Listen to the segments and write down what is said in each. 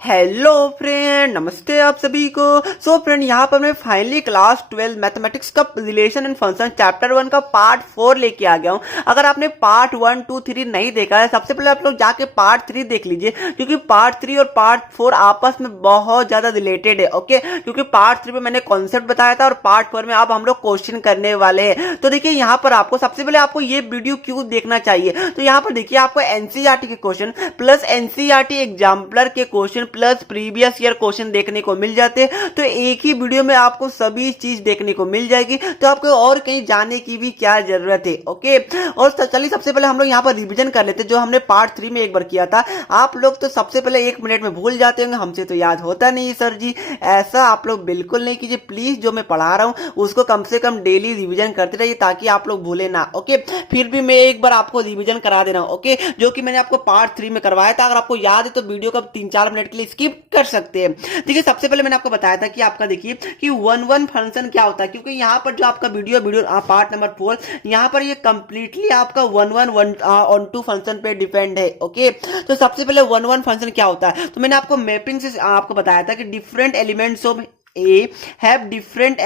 Hello friend, नमस्ते आप सभी को। फ्रेंड, यहाँ पर मैं फाइनली क्लास 12 मैथमेटिक्स का रिलेशन एंड फंक्शन चैप्टर 1 का पार्ट 4 लेके आ गया हूँ। अगर आपने पार्ट 1, 2, 3 नहीं देखा है, सबसे पहले आप लोग जाके पार्ट 3 देख लीजिए, क्योंकि पार्ट 3 और पार्ट 4 आपस में बहुत ज्यादा रिलेटेड है। ओके, क्योंकि पार्ट 3 में मैंने कॉन्सेप्ट बताया था और पार्ट 4 में अब हम लोग क्वेश्चन करने वाले हैं। तो देखिए, यहाँ पर आपको सबसे पहले आपको ये वीडियो क्यों देखना चाहिए, तो यहाँ पर देखिए आपको एनसीईआरटी के क्वेश्चन प्लस एनसीईआरटी एग्जाम्पलर के question plus previous year question देखने को मिल जाते हैं। तो एक ही वीडियो में आपको सभी चीज देखने को मिल जाएगी, तो आपको और कहीं जाने की भी क्या जरूरत है। ओके, और चलिए सबसे पहले हम लोग यहाँ पर रिवीजन कर लेते हैं, जो हमने पार्ट 3 में एक बार किया था। आप लोग तो सबसे पहले 1 मिनट में भूल जाते होंगे, हमसे तो याद होता नहीं सर जी। ऐसा आप लोग बिल्कुल नहीं कीजिए प्लीज। जो मैं पढ़ा रहा हूँ उसको कम से कम डेली रिवीजन करते रहिए, ताकि आप लोग भूले ना। ओके, फिर भी मैं एक बार आपको रिवीजन करा दे रहा हूँ। ओके, जो कि मैंने आपको पार्ट 3 में करवाया था। अगर आपको याद है तो वीडियो का 3-4 मिनट के लिए स्किप कर सकते हैं। देखिए, सबसे पहले मैंने आपको बताया था कि आपका देखिए कि 1-1 फंक्शन क्या होता है, क्योंकि यहाँ पर जो आपका वीडियो पार्ट नंबर 4, यहाँ पर ये कंप्लीटली आपका 1-1 फंक्शन पे डिपेंड है। ओके, तो सबसे पहले 1-1 फंक्शन क्या होता है, तो मैंने आपको मैपिंग से आपको बताया था कि different elements of A have different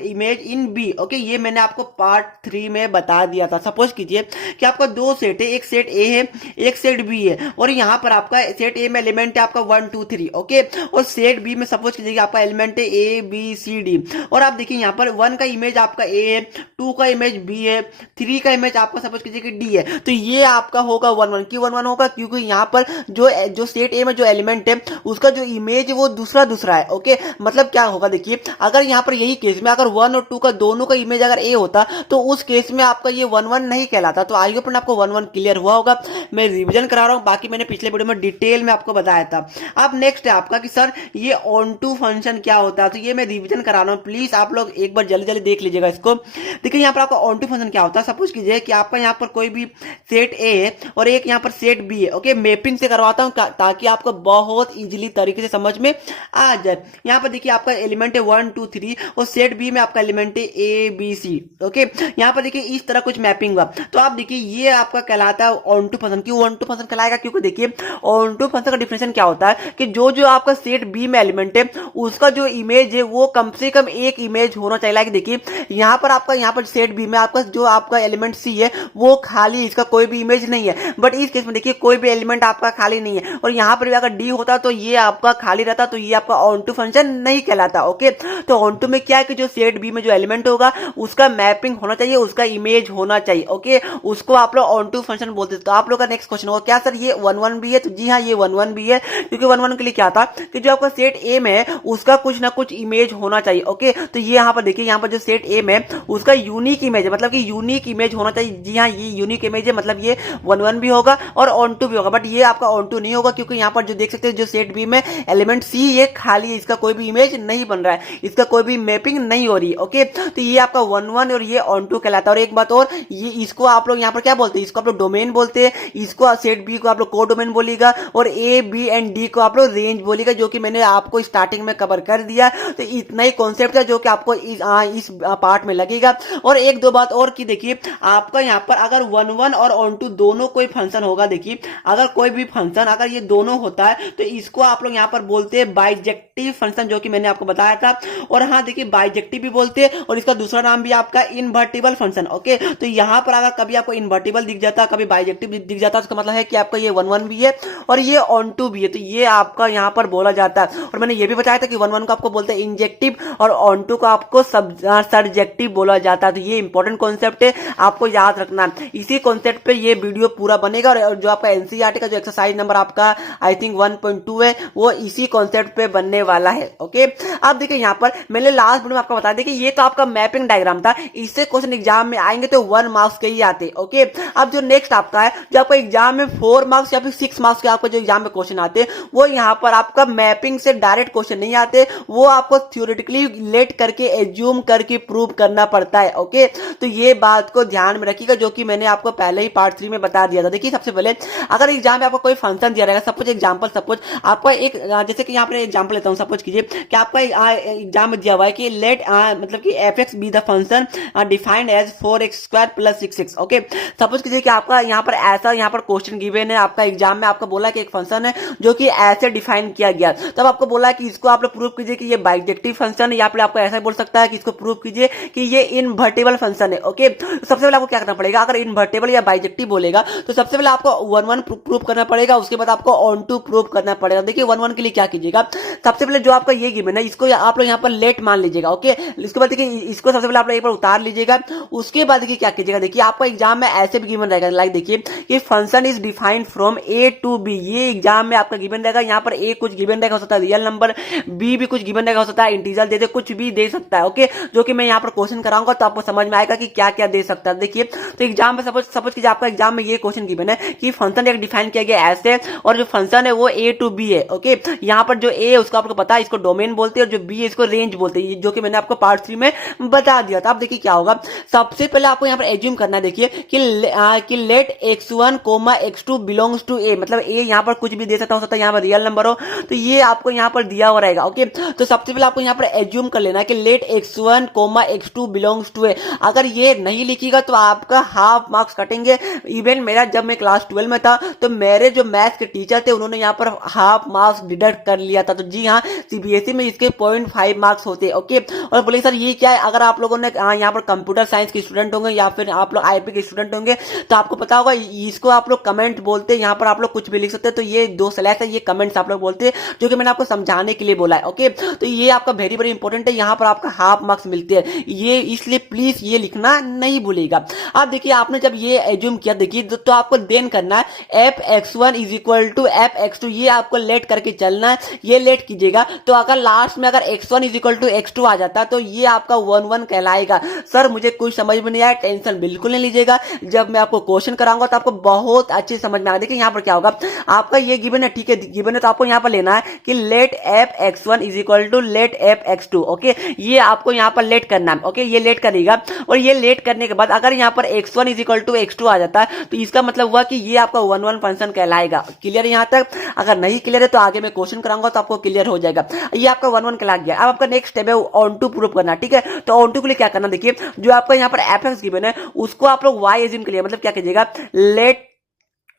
image in B. Okay, ये मैंने आपको पार्ट 3 में बता दिया था। सपोज कीजिए कि आपका 2 सेट है, एक सेट ए है एक सेट बी है, और यहाँ पर आपका सेट ए में एलिमेंट है आपका 1, 2, 3। ओके, और सेट बी में सपोज कीजिए आपका एलिमेंट है ए बी सी डी। और आप देखिए यहाँ पर 1 का इमेज आपका ए है, 2 का इमेज बी है, 3 का इमेज आपका सपोज कीजिए कि डी है। तो ये आपका होगा 1-1। क्यों 1-1 होगा, क्योंकि यहाँ पर जो सेट ए में जो एलिमेंट है उसका जो इमेज है वो दूसरा है। ओके, मतलब क्या होगा, देखिए अगर यहाँ पर यही केस में अगर 1 और 2 का दोनों का इमेज अगर ए होता, तो उस केस में आपका ये 1-1 नहीं कहलाता। तो आई होप आपको 1-1 क्लियर हुआ होगा। मैं रिवीजन करा रहा हूँ, बाकी मैंने पिछले वीडियो में डिटेल में आपको बताया था। अब नेक्स्ट है आपका कि सर ये ऑन टू फंक्शन क्या होता है, तो ये मैं रिवीजन करा रहा हूँ, प्लीज आप लोग एक बार जल्दी जल्दी देख लीजिएगा इसको। देखिए यहाँ पर आपका ऑन टू फंक्शन क्या होता है। सपोज कीजिए कि आपका यहाँ पर कोई भी सेट ए है और एक यहाँ पर सेट बी है। ओके, मैपिंग से करवाता हूँ ताकि आपको बहुत इजीली तरीके से समझ में आ जाए। यहाँ पर देखिए आपका एलिमेंट 1, 2, 3 और सेट बी में आपका एलिमेंट है ए बी सी। ओके, यहाँ पर देखिए इस तरह कुछ मैपिंग हुआ, तो आप देखिए ये आपका कहलाता है ऑन टू फंक्शन। क्यों ऑन टू फंक्शन कहलाएगा, क्योंकि देखिए ऑन टू फंक्शन का डिफिनेशन क्या होता है कि जो आपका सेट बी में एलिमेंट है उसका जो इमेज है वो कम से कम एक इमेज होना चाहिए। लाइक देखिए यहाँ पर आपका यहाँ पर सेट बी में आपका जो आपका एलिमेंट सी है वो खाली, इसका कोई भी इमेज नहीं है। बट इस केस में देखिए कोई भी एलिमेंट आपका खाली नहीं है, और यहाँ पर अगर डी होता तो ये आपका खाली रहता, तो ये आपका ऑन टू फंक्शन नहीं कहलाता। ओके, तो ऑन टू में क्या है कि जो सेट बी में जो एलिमेंट होगा उसका मैपिंग होना चाहिए, उसका इमेज होना चाहिए। ओके, उसको आप लोग ऑन टू फंक्शन बोलते हैं। तो आप लोग का नेक्स्ट क्वेश्चन होगा क्या सर ये 1-1 भी है, तो जी हाँ ये 1-1 भी है, क्योंकि 1-1 के लिए क्या था कि जो आपका सेट ए में है उसका कुछ ना कुछ इमेज होना चाहिए। ओके, तो ये यहाँ पर देखिए यहाँ पर जो सेट ए में उसका यूनिक इमेज है, मतलब कि यूनिक इमेज होना चाहिए। जी हाँ, ये यूनिक इमेज है, मतलब ये 1-1 भी होगा और ऑन टू भी होगा। बट ये आपका ऑन टू नहीं होगा, क्योंकि यहाँ पर जो देख सकते हैं जो सेट बी में एलिमेंट सी ये खाली है, इसका कोई भी इमेज नहीं बन रहा है, इसका कोई भी मैपिंग नहीं हो रही। ओके, तो ये आपका 1-1 और ये ऑन टू कहलाता है। और एक बात और, ये इसको आप लोग यहाँ पर क्या बोलते हैं, इसको आप लोग डोमेन बोलते हैं, इसको सेट बी को आप लोग को डोमेन बोलेगा, और ए बी एंड डी को आप लोग रेंज बोलेगा, जो कि मैंने आपको स्टार्टिंग में कवर कर दिया। तो इतना ही कॉन्सेप्ट है जो कि आपको इस पार्ट में लगेगा। और एक दो बात और की, देखिए आपका यहाँ पर अगर 1-1 और ऑन टू दोनों कोई फंक्शन होगा, देखिए अगर कोई भी फंक्शन अगर ये दोनों होता है तो इसको आप लोग यहाँ पर बोलते हैं बाइजेक्टिव फंक्शन, जो कि मैंने आपको बताया था। और हाँ देखिए बाइजेक्टिव भी बोलते हैं, और इसका दूसरा नाम भी आपका इन्वर्टिबल फंक्शन। ओके, तो यहाँ पर अगर कभी आपको इन्वर्टिबल दिख जाता, कभी बाइजेक्टिव दिख जाता, उसका मतलब है कि आपका ये 1-1 भी है और ये ऑन टू भी है, तो ये आपका यहाँ पर बोला जाता है। और मैंने ये भी बताया था कि 1-1 को आपको बोलते हैं इंजेक्टिव और ऑन टू को आपको सबजेक्टिव बोला जाता है। तो ये इंपॉर्टेंट कॉन्सेप्ट है, आपको याद रखना। इसी कॉन्सेप्ट पे ये वीडियो पूरा बनेगा, और जो आपका एनसीईआरटी का जो एक्सरसाइज नंबर आपका आई थिंक 1.2 है वो इसी कॉन्सेप्ट पे बनने वाला है। ओके, आप देखिए यहाँ पर मैंने लास्ट वीडियो में आपको बता दिया कि ये तो आपका मैपिंग डायग्राम था, इससे क्वेश्चन एग्जाम में आएंगे तो 1 मार्क्स के ही आते। ओके, अब जो नेक्स्ट आपका है, जो आपका एग्जाम में 4 मार्क्स या फिर 6 मार्क्स के आपको जो एग्जाम में क्वेश्चन आते हैं, वो यहाँ पर आपका मैपिंग से डायरेक्ट क्वेश्चन नहीं आते, वो आपको थ्योरेटिकली लेट करके एज्यूम करके प्रूव करना पड़ता है। ओके, तो ये बात को ध्यान में रखिएगा, जो कि मैंने आपको पहले ही पार्ट 3 में बता दिया था। देखिए सबसे पहले अगर एग्जाम में आपको कोई फंक्शन दिया रहेगा, सपोज एग्जाम्पल, सपोज आपका एक जैसे कि यहाँ पर एग्जाम्पल लेता हूँ, सपोज कीजिए कि आपका एग्जाम में दिया हुआ है कि लेट मतलब कि f x be the function defined as 4x² + 6x। Okay, suppose कीजिए कि आपका यहाँ पर ऐसा यहाँ पर क्वेश्चन गिवन है आपका एग्जाम में, आपका बोला कि एक फंक्शन है जो कि ऐसे डिफाइन किया गया, तब आपको बोला कि इसको आप लोग प्रूव कीजिए कि ये बाइजेक्टिव फंक्शन है, या फिर आपको ऐसा बोल सकता है कि इसको प्रूव कीजिए कि ये इनवर्टेबल फंक्शन है। ओके, तो सबसे पहले आपको क्या करना पड़ेगा, अगर इनवर्टेबल या बाइजेक्टिव बोलेगा तो सबसे पहले आपको 1 1 प्रूव करना पड़ेगा, उसके बाद आपको ऑन टू प्रूव करना पड़ेगा। देखिए 1 1 के लिए क्या कीजिएगा, सबसे पहले जो आपका ये गिवन है इसको आप लोग यहाँ पर लेट मान लीजिएगा। ओके, इसके बाद देखिए इसको सबसे पहले आप लोग एक बार उतार लीजिएगा, उसके बाद देखिए क्या कीजिएगा, देखिए आपका एग्जाम में ऐसे भी गिवन रहेगा, लाइक देखिए कि function is defined from A to B, ये एग्जाम में आपका गिवन रहेगा। यहाँ पर ए कुछ गिवन रहेगा, हो सकता है रियल नंबर, बी भी कुछ गिवन रहेगा, हो सकता है इंटीजर दे दे, कुछ भी दे सकता है। ओके, जो कि मैं यहाँ पर क्वेश्चन कराऊंगा तो आपको समझ में आएगा कि क्या क्या दे सकता है। देखिए तो एग्जाम में सपोज कीजिए आपका एग्जाम में ये क्वेश्चन गिवन है कि फंक्शन एक डिफाइन किया गया ऐसे, और जो फंक्शन है वो ए टू बी है। ओके, यहाँ पर जो ए है उसको आपको पता है, इसको डोमेन बोलते हैं, और जो बी है इसको रेंज बोलते हैं, जो कि मैंने आपको पार्ट 3 में बता दिया था। अब देखिए क्या होगा, सबसे पहले आपको यहाँ पर एज्यूम करना है, देखिए कि late x1, x2 belongs to ए, मतलब ए यहाँ पर कुछ भी दे सकता, हो सकता है यहाँ पर रियल नंबर हो, तो ये आपको यहाँ पर दिया हुआ रहेगा। ओके, तो सबसे पहले आपको यहाँ पर एज्यूम कर लेना है कि late x1, x2 belongs to ए। अगर ये नहीं लिखिएगा तो आपका हाफ मार्क्स कटेंगे। इवन मेरा जब मैं क्लास 12 में था तो मेरे जो मैथ्स के टीचर थे उन्होंने यहाँ पर हाफ मार्क्स डिडक्ट कर लिया था। तो जी हाँ, सीबीएसई में इसके 0.5 मार्क्स होते हैं। ओके, और बोले सर ये क्या है, अगर आप लोगों ने यहाँ पर कंप्यूटर साइंस के स्टूडेंट होंगे या फिर आप लोग आईपी के स्टूडेंट होंगे तो आपको पता होगा इसको आप लोग कमेंट बोलते हैं, यहाँ पर आप लोग कुछ भी लिख सकते हैं। तो ये 2 स्लैश है, ये कमेंट्स आप लोग बोलते हैं, जो कि मैंने आपको समझाने के लिए बोला है। ओके, तो ये आपका वेरी वेरी इंपॉर्टेंट है, यहाँ पर आपका हाफ मार्क्स मिलते हैं, ये इसलिए प्लीज ये लिखना नहीं भूलेगा। अब देखिए आपने जब ये एज्यूम किया, देखिए तो आपको देन करना है f(x1) = f(x2), ये आपको लेट करके चलना है, ये लेट कीजिएगा। तो अगर लास्ट में अगर x1 = x2 आ जाता तो ये आपका 1 1 कहलाएगा। सर मुझे कुछ समझ में नहीं आया, टेंशन बिल्कुल नहीं लीजिएगा, जब मैं आपको क्वेश्चन कराऊंगा तो आपको बहुत अच्छे समझ में आएगा। देखिए यहाँ पर क्या होगा, आपका ये गिवन है, ठीक है गिवन है, तो आपको यहाँ पर लेना है कि late f(x1) = late f(x2). Okay, ये आपको यहाँ पर लेट करना है। ओके, ये लेट करेगा, और ये लेट करने के बाद अगर यहाँ पर x1 = x2 आ जाता है तो इसका मतलब हुआ कि ये आपका 1 1 फंक्शन कहलाएगा। क्लियर है यहाँ तक? अगर नहीं क्लियर है तो आगे मैं क्वेश्चन कराऊंगा तो आपको क्लियर हो जाएगा। ये आपका 1 1 कहला गया। अब आपका नेक्स्ट स्टेप है ऑन टू प्रूफ करना। ठीक है, तो ऑन टू के लिए क्या करना, देखिए जो आपका यहाँ पर एफ गिवन है उसको आप लोग y एज्यूम के लिए, मतलब क्या कीजिएगा, लेट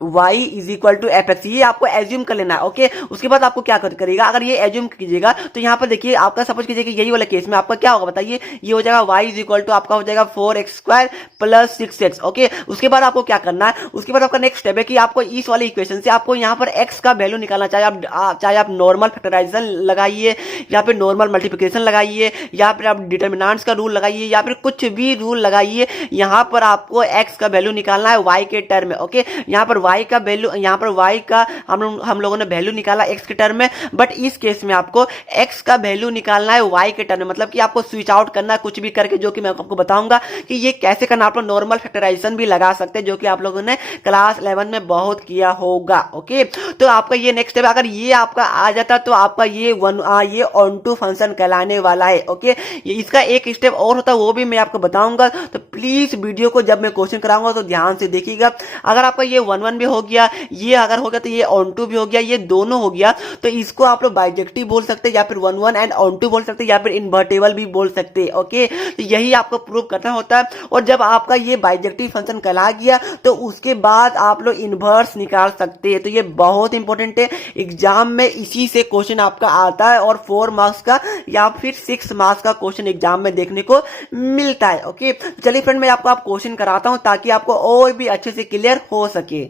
y = fx, ये आपको एज्यूम कर लेना है। ओके, उसके बाद आपको क्या करेगा, अगर ये एज्यूम कीजिएगा तो यहाँ पर देखिए आपका सपोज कीजिए कि यही वाला केस में आपका क्या होगा बताइए, ये हो जाएगा y = आपका हो जाएगा 4x² + 6x। ओके, उसके बाद आपको क्या करना है, उसके बाद आपका नेक्स्ट स्टेप है कि आपको इस वाले इक्वेशन से आपको यहाँ पर x का वैल्यू निकालना, चाहे आप नॉर्मल फैक्टराइजेशन लगाइए या फिर नॉर्मल मल्टीप्लिकेशन लगाइए या फिर आप डिटर्मिनेंट्स का रूल लगाइए या फिर कुछ भी रूल लगाइए, यहाँ पर आपको x का वैल्यू निकालना है y के टर्म में। ओके, यहाँ पर y का वैल्यू, यहाँ पर y का हम लोगों ने वैल्यू निकाला x के टर्म में, बट इस केस में आपको x का वैल्यू निकालना है y के टर्म में, मतलब कि आपको स्विच आउट करना है कुछ भी करके, जो कि मैं आपको बताऊंगा कि ये कैसे करना। आप लोग नॉर्मल फैक्टराइजेशन भी लगा सकते हैं, जो कि आप लोगों ने क्लास 11 में बहुत किया होगा। ओके, तो आपका ये नेक्स्ट स्टेप, अगर ये आपका आ जाता तो आपका ये ऑन टू फंक्शन कहलाने वाला है। ओके, ये इसका एक स्टेप और होता है, वो भी मैं आपको बताऊंगा, तो प्लीज वीडियो को जब मैं क्वेश्चन कराऊंगा तो ध्यान से देखिएगा। अगर आपका ये 1 1 भी हो गया, ये अगर हो गया तो ये ऑन टू भी हो गया, ये दोनों हो गया, तो इसको आप लोग बाइजेक्टिव बोल सकते हैं या फिर 1 1 एंड ऑन टू बोल सकते हैं या फिर इन्वर्टेबल भी बोल सकते हैं। ओके, तो यही आपको प्रूव करना होता है, और जब आपका ये बाइजेक्टिव फंक्शन कहला गया तो उसके बाद आप लोग इनवर्स निकाल सकते हैं। तो ये बहुत इंपॉर्टेंट है, एग्जाम में इसी से क्वेश्चन आपका आता है, और 4 मार्क्स का या फिर 6 मार्क्स का क्वेश्चन एग्जाम में देखने को मिलता है। ओके, चलिए फ्रेंड मैं आपको क्वेश्चन कराता हूं ताकि आपको और भी अच्छे से क्लियर हो सके।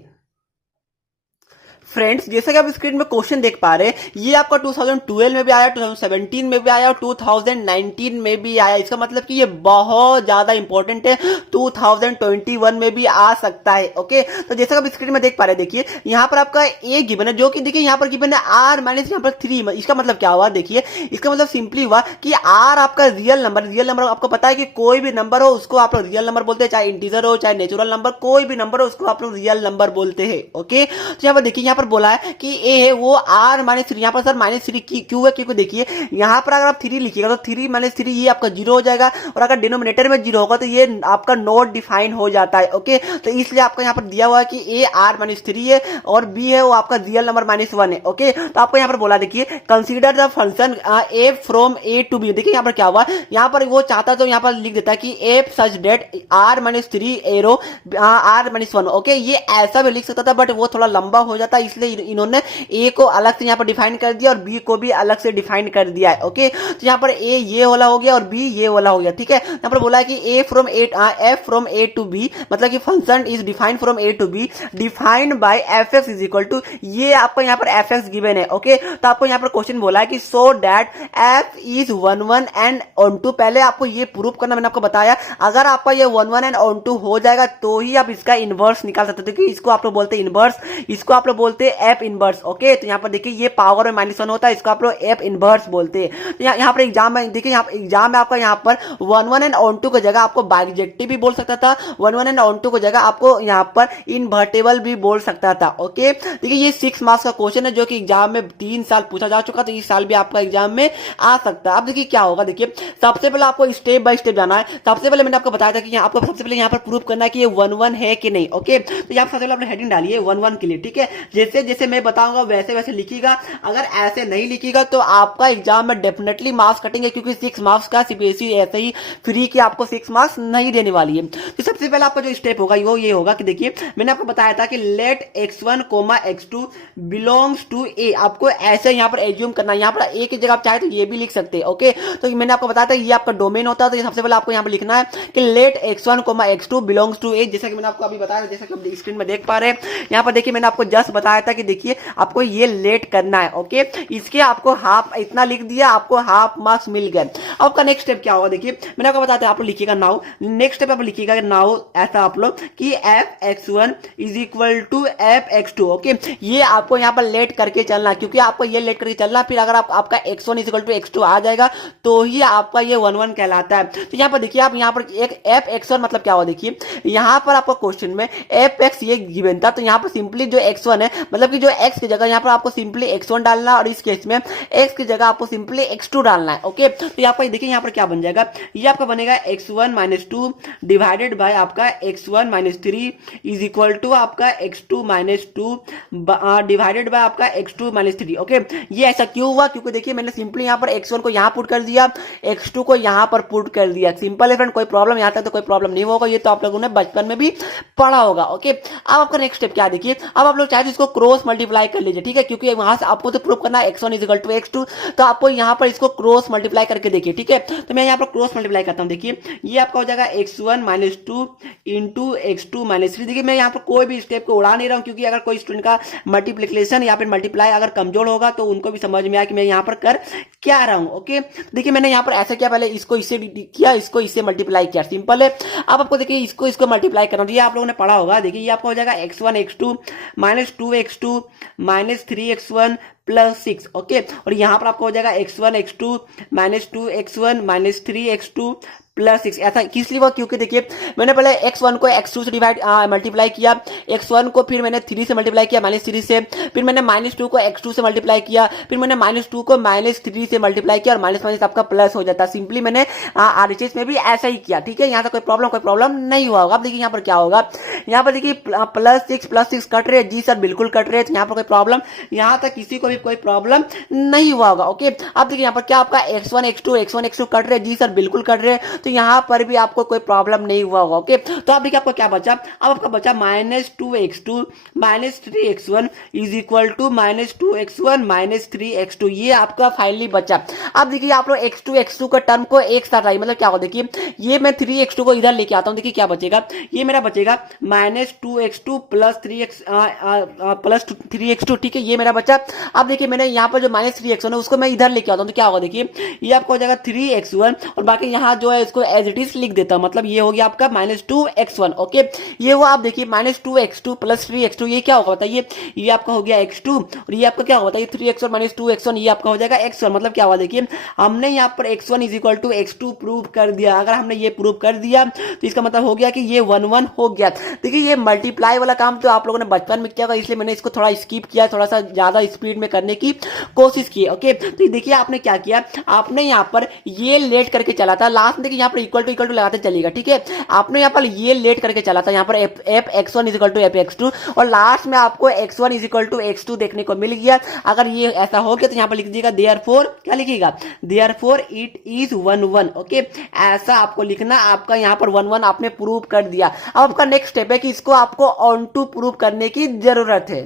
फ्रेंड्स जैसा कि आप स्क्रीन में क्वेश्चन देख पा रहे हैं, ये आपका 2012 में भी आया, 2017 में भी आया और 2019 में भी आया। इसका मतलब कि ये बहुत ज्यादा इंपॉर्टेंट है, 2021 में भी आ सकता है। ओके, तो जैसा कि आप स्क्रीन में देख पा रहे हैं, देखिए यहाँ पर आपका ए गिवन है, जो कि देखिए यहाँ पर गिवन है r माइनस यहाँ पर 3। इसका मतलब क्या हुआ, देखिए इसका मतलब सिंपली हुआ कि r आपका रियल नंबर आपको पता है कि कोई भी नंबर हो उसको आप लोग रियल नंबर बोलते हैं, चाहे इंटीजर हो चाहे नेचुरल नंबर, कोई भी नंबर हो उसको आप लोग रियल नंबर बोलते हैं। ओके, तो यहाँ पर देखिए यहाँ पर पर बोला है कि ए है वो आर माइनस थ्री, यहाँ पर सर माइनस थ्री क्यों है, क्योंकि देखिए यहाँ पर अगर आप थ्री लिखिएगा तो थ्री माइनस थ्री ये आपका जीरो हो जाएगा, और अगर डिनोमिनेटर में जीरो होगा तो ये आपका नॉट डिफाइन हो जाता है। ओके, तो इसलिए आपका यहाँ पर दिया हुआ है कि ए आर माइनस थ्री है और बी है वो आपका रियल नंबर माइनस वन है। ओके, तो आपको यहाँ पर बोला देखिए consider the function A from A to B. देखिए यहाँ पर क्या हुआ, यहाँ पर वो चाहता तो यहाँ पर लिख देता कि f such that R minus three arrow R minus one. Okay, ये ऐसा भी लिख सकता था बट वो थोड़ा लंबा हो जाता है, इसलिए इन्होंने ए को अलग से यहाँ पर डिफाइन कर दिया और बी को भी अलग से डिफाइन कर दिया है। ओके, तो यहाँ पर ए ये वाला हो गया और बी ये वाला हो गया। ठीक है, यहाँ पर बोला है कि A from A F from A to B, मतलब कि function is defined from A to B defined by F X is equal to, ये आपको यहाँ पर एफ एक्स गिवन है। ओके, तो आपको यहाँ पर क्वेश्चन बोला है कि so that F is one one and onto. पहले आपको ये प्रूव करना, मैंने आपको बताया अगर आपका ये one one and onto हो जाएगा तो ही आप इसका इनवर्स निकाल सकते हो, क्योंकि इसको आप लोग बोलते हैं इनवर्स, इसको आप लोग बोलते हैं एफ इनवर्स। ओके, तो यहाँ पर देखिए ये पावर में माइनस वन होता है, इसको आप लोग एफ इनवर्स बोलते हैं। तो यहाँ पर एग्जाम में देखिए, यहाँ एग्जाम में आपका यहाँ पर one one and onto की जगह आपको बाइजेक्टिव भी बोल सकता था, one one and onto की जगह आपको यहाँ पर इनवर्टेबल भी बोल सकता था। ओके, देखिए ये 6 मार्क्स का क्वेश्चन है जो कि एग्जाम में 3 साल पूछा जा चुका, तो इस साल भी आपका एग्जाम में आ सकता है। अब देखिए क्या होगा, देखिए सबसे पहले आपको स्टेप बाय स्टेप जाना है। सबसे पहले मैंने आपको बताया था कि आपको सबसे पहले यहाँ पर प्रूव करना है कि ये वन वन है कि नहीं। ओके, तो यहाँ पर सबसे पहले अपने हेडिंग डालिए वन वन के लिए। ठीक है, जैसे जैसे मैं बताऊंगा वैसे वैसे लिखिएगा, अगर ऐसे नहीं लिखिएगा तो आपका एग्जाम में डेफिनेटली मार्क्स कटेंगे, क्योंकि 6 मार्क्स का सीबीएसई ऐसे ही फ्री की आपको 6 मार्क्स नहीं देने वाली है। तो सबसे पहले आपका जो स्टेप होगा वो ये होगा कि देखिए मैंने आपको बताया था कि late x1, x2 belongs to ए, आपको ऐसे यहाँ पर एज्यूम करना है। यहाँ पर ए की जगह आप चाहे तो ये भी लिख सकते हैं। ओके, तो मैंने आपको बताया था ये आपका डोमेन होता है, तो सबसे पहले आपको यहाँ पर लिखना है कि late x1, x2 belongs to ए, जैसा कि मैंने आपको अभी बताया, जैसा कि आप स्क्रीन में देख पा रहे हैं। यहाँ पर देखिए मैंने आपको जस्ट बताया था कि देखिए आपको ये लेट करना है। ओके, इसके आपको हाफ इतना लिख दिया, आपको हाफ मार्क्स मिल गए। अब आपका नेक्स्ट स्टेप क्या होगा, देखिए मैंने आपको बताया था, आप लोग लिखिएगा नाउ, नेक्स्ट स्टेप आप लिखिएगा नाउ ऐसा आप लोग कि f x one is equal to f x two. Okay, ये आपको यहाँ पर लेट करके चलना, क्योंकि आपको ये लेट करके चलना, फिर अगर आपका X one is equal to x two आ जाएगा तो ही आपका ये वन वन कहलाता है। तो यहाँ पर देखिए आप यहाँ पर एक एफ एक्स वन मतलब क्या हुआ, देखिए यहाँ पर आपको क्वेश्चन में एफ एक्स ये गिवन था, तो यहाँ पर सिंपली जो एक्स वन है मतलब कि जो एक्स की जगह यहाँ पर आपको सिंपली एक्स वन डालना है और इस केस में एक्स की जगह आपको सिंपली एक्स टू डालना है। ओके, तो यहाँ पर देखिए यहाँ पर क्या बन जाएगा, ये आपका बनेगा X one minus two divided by आपका X one minus three is equal to आपका X two minus two divided by आपका X two minus three. Okay, ये ऐसा क्यों हुआ, क्योंकि देखिए मैंने सिंपली यहाँ पर एक्स वन को यहाँ पुट कर दिया, एक्स टू को यहाँ पर पुट कर दिया। सिंपल है फ्रेंड, कोई प्रॉब्लम यहाँ तक तो कोई प्रॉब्लम नहीं होगा, ये तो आप लोगों ने बचपन में भी पढ़ा होगा। ओके, अब आपका नेक्स्ट स्टेप क्या देखिए, अब आप लोग चाहे तो इसको क्रॉस मल्टीप्लाई कर लीजिए। ठीक है, क्योंकि वहां से आपको तो प्रूव करना है x one is equal to x two, तो आपको यहाँ पर इसको क्रॉस मल्टीप्लाई करके देखिए। ठीक है, तो मैं यहाँ पर क्रॉस मल्टीप्लाई करता हूँ, देखिए ये आपका हो जाएगा x one minus two into x two minus three. देखिए मैं यहाँ पर कोई भी स्टेप को उड़ा नहीं रहा हूँ, क्योंकि अगर कोई स्टूडेंट का मल्टीप्लिकेशन या फिर मल्टीप्लाई अगर कमजोर होगा तो उनको भी समझ में आया कि मैं यहाँ पर कर क्या रहा हूँ। ओके, देखिए मैंने यहाँ पर ऐसा किया, पहले इसको इससे किया, इसको इससे मल्टीप्लाई किया, सिंपल है। अब आपको देखिए इसको मल्टीप्लाई करना, ये आप लोगों ने पढ़ा होगा। देखिए ये आपका हो जाएगा x one x two minus two x two minus three x one plus six. Okay, और यहाँ पर आपको हो जाएगा x one x two minus two x one minus three x two plus six. ऐसा किस लिए हुआ, क्योंकि देखिए मैंने पहले x1 को x2 से डिवाइड मल्टीप्लाई किया, x1 को फिर मैंने 3 से मल्टीप्लाई किया माइनस 3 से, फिर मैंने -2 को x2 से मल्टीप्लाई किया, फिर मैंने -2 को -3 से मल्टीप्लाई किया और माइनस माइनस आपका प्लस हो जाता। सिंपली मैंने RHS में भी ऐसा ही किया। ठीक है, यहाँ से कोई प्रॉब्लम नहीं हुआ होगा। अब देखिए यहाँ पर क्या होगा, यहाँ पर देखिए प्लस सिक्स कट रहे, जी सर बिल्कुल कट रहे, यहाँ पर कोई प्रॉब्लम, यहाँ तक किसी को भी कोई प्रॉब्लम नहीं हुआ होगा। ओके, अब देखिए यहाँ पर क्या आपका x1 x2 कट रहे, जी सर बिल्कुल कट रहे, तो यहाँ पर भी आपको कोई प्रॉब्लम नहीं हुआ होगा। ओके, तो अब देखिए आपको क्या बचा, अब आपका बचा -2x2 -3x1 is equal to -2x1 -3x2, ये आपका फाइनली बचा। अब देखिए आप लोग x2 का टर्म को एक साथ आई, मतलब क्या होगा, देखिए ये मैं 3x2 को इधर लेके आता हूँ, देखिए क्या बचेगा, ये मेरा बचेगा -2x2 प्लस 3x2। ठीक है, ये मेरा बचा। अब देखिए मैंने यहाँ पर जो -3x1 है उसको मैं इधर लेके आता हूँ, तो क्या होगा, देखिए ये आपको हो जाएगा 3x1 और बाकी यहाँ जो है इसको एज इट इज लिख देता हूं, मतलब ये हो गया आपका -2x1। ओके, ये वो आप देखिए -2x2 + 3x2, ये क्या होगा बताइए, ये आपका हो गया x2 और ये आपका क्या होगा बताइए 3x1 - 2x1, ये आपका हो जाएगा x1। मतलब क्या हुआ देखिए, हमने यहाँ पर x1 = x2 प्रूव कर दिया। अगर हमने ये प्रूव कर दिया तो इसका मतलब हो गया कि ये 1-1 हो गया। देखिए ये मल्टीप्लाई वाला काम तो आप लोगों ने बचपन में किया होगा, इसलिए मैंने इसको थोड़ा स्किप किया, थोड़ा सा ज्यादा स्पीड में करने की कोशिश की। ओके, तो देखिए आपने क्या किया, आपने यहाँ पर ये लेट करके चला था, लास्ट में देखिए यहाँ पर इक्वल टू लगाते चलेगा। ठीक है, आपने यहाँ पर ये लेट करके चला था, यहाँ पर fx1 = fx2 और लास्ट में आपको x1 = x2 देखने को मिल गया। अगर ये ऐसा हो गया तो यहाँ पर लिख दीजिएगा देयरफॉर, क्या लिखिएगा, देयरफॉर इट इज 1-1। ओके, ऐसा आपको लिखना। आपका यहाँ पर 1-1 आपने प्रूव कर दिया। अब आपका नेक्स्ट स्टेप है कि इसको आपको ऑन टू प्रूव करने की जरूरत है।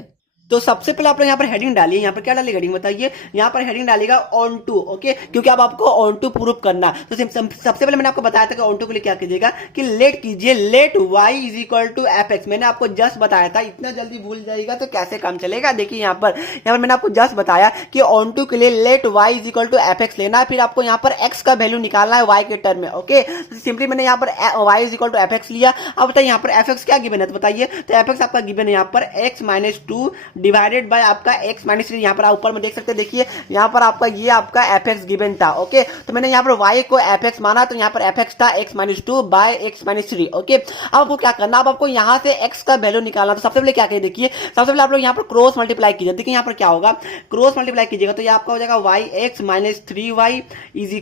तो सबसे पहले आप लोग यहाँ पर हेडिंग डालिए, यहाँ पर क्या डालिए हेडिंग बताइए, यहाँ पर हेडिंग डालिएगा ऑन टू। ओके, क्योंकि अब आपको ऑन टू प्रूव करना। तो सबसे पहले मैंने आपको बताया था कि ऑन टू के लिए क्या कीजिएगा कि लेट कीजिए, लेट y = fx। मैंने आपको जस्ट बताया था, इतना जल्दी भूल जाएगा तो कैसे काम चलेगा। देखिए यहाँ पर मैंने आपको जस्ट बताया कि ऑन टू के लिए लेट y = fx लेना है, फिर आपको यहाँ पर x का वैल्यू निकालना है y के टर्म में। ओके, सिंपली मैंने यहाँ पर y = fx लिया। अब बताइए यहाँ पर fx क्या गिवन है तो बताइए, तो fx आपका गिवन है यहाँ पर x - 2 डिवाइडेड बाय आपका x - 3। यहाँ पर ऊपर में देख सकते हैं, देखिए यहाँ पर आपका ये आपका fx गिवन था। ओके, तो मैंने यहाँ पर y को fx माना, तो यहाँ पर fx था x - 2 बाय x - 3। ओके, अब आपको क्या करना, अब आपको यहाँ से x का वैल्यू निकालना। तो सबसे पहले क्या करिए, देखिए सबसे पहले आप लोग यहाँ पर क्रॉस मल्टीप्लाई कीजिए। देखिए यहाँ पर क्या होगा, क्रॉस मल्टीप्लाई कीजिएगा तो ये आपका हो जाएगा yx - 3y =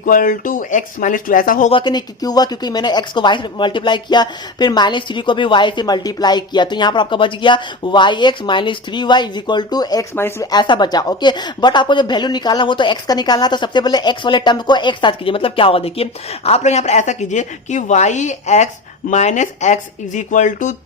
x - 2। ऐसा होगा कि नहीं, क्यों हुआ, क्योंकि मैंने x को y से मल्टीप्लाई किया, फिर -3 को भी y से मल्टीप्लाई किया, तो यहाँ पर आपका बच गया yx - 3y = x - 3 ऐसा बचा। ओके, बट आपको जो वैल्यू निकालना वो तो x का निकालना, तो सबसे पहले x वाले टर्म को एक साथ कीजिए। मतलब क्या होगा देखिए, आप लोग यहाँ पर ऐसा कीजिए कि yx - x =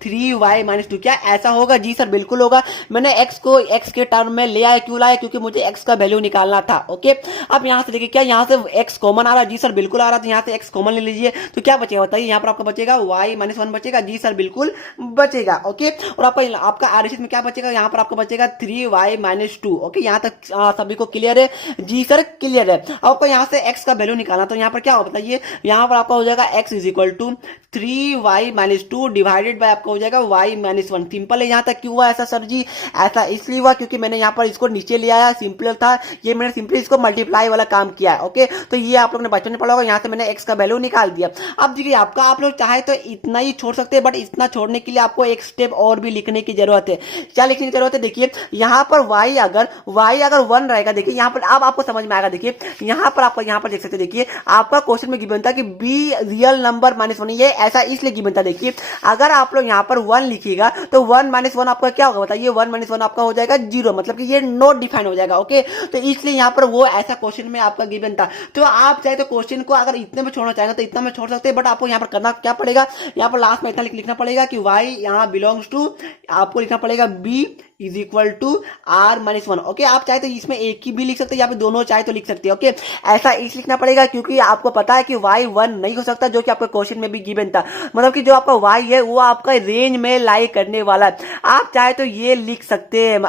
3y - 2। क्या ऐसा होगा? जी सर बिल्कुल होगा। मैंने x को x के टर्म में ले आया, क्यों लाया, क्योंकि मुझे x का वैल्यू निकालना था। ओके, अब यहाँ से देखिए क्या यहाँ से x कॉमन आ रहा है, जी सर बिल्कुल आ रहा है, तो यहाँ से x कॉमन ले लीजिए। तो क्या बचेगा बताइए, यहाँ पर आपका बचेगा y - 1 बचेगा, जी सर बिल्कुल बचेगा। ओके, और आपका आरएचएस में क्या बचेगा, यहाँ पर आपका बचेगा 3y - 2। ओके, यहाँ तक सभी को क्लियर है? जी सर क्लियर है। आपको यहाँ से x का वैल्यू निकालना, तो यहाँ पर क्या हो बताइए, यहाँ पर आपका हो जाएगा x = 3y - 2 डिवाइडेड बाय आपका हो जाएगा y - 1। सिंपल है। यहाँ तक क्यों हुआ ऐसा सर जी? ऐसा इसलिए हुआ क्योंकि मैंने यहाँ पर इसको नीचे ले आया, सिंपल था ये, मैंने सिंपली इसको मल्टीप्लाई वाला काम किया है। ओके, तो ये आप लोग ने बचपन में पढ़ा होगा, यहाँ से मैंने x का वैल्यू निकाल दिया। अब देखिए आपका, आप लोग चाहे तो इतना ही छोड़ सकते हैं, बट इतना छोड़ने के लिए आपको एक स्टेप और भी लिखने की जरूरत है। क्या लिखने की जरूरत है? देखिए यहाँ पर y अगर 1 रहेगा, देखिए यहाँ पर अब आपको समझ में आएगा। देखिए यहाँ पर आपका, यहाँ पर देख सकते हैं, देखिए आपका क्वेश्चन में गिवन था कि b रियल नंबर -1। ये ऐसा इसलिए गिवन था। देखिए अगर आप लोग यहाँ पर 1 लिखिएगा तो 1 - 1 आपका क्या होगा बताइए, 1 - 1 आपका हो जाएगा 0, मतलब कि ये नॉट डिफाइन हो जाएगा। ओके, तो इसलिए यहाँ पर वो ऐसा क्वेश्चन में आपका गिवन था। तो आप चाहे तो क्वेश्चन को अगर इतने में छोड़ना चाहेंगे तो इतना में छोड़ सकते हैं, बट आपको यहाँ पर करना क्या पड़ेगा, यहाँ पर लास्ट में इतना लिखना पड़ेगा कि y यहाँ बिलोंग्स टू, आपको लिखना पड़ेगा b = r - 1। ओके, आप चाहे तो इसमें एक ही भी लिख सकते हैं, या फिर दोनों चाहे तो लिख सकते हैं। ओके, ऐसा इस लिखना पड़ेगा क्योंकि आपको पता है कि y 1 नहीं हो सकता, जो कि आपके क्वेश्चन में भी गिवन था। मतलब कि जो आपका y है वो आपका रेंज में लाई करने वाला है। आप चाहे तो ये लिख सकते हैं।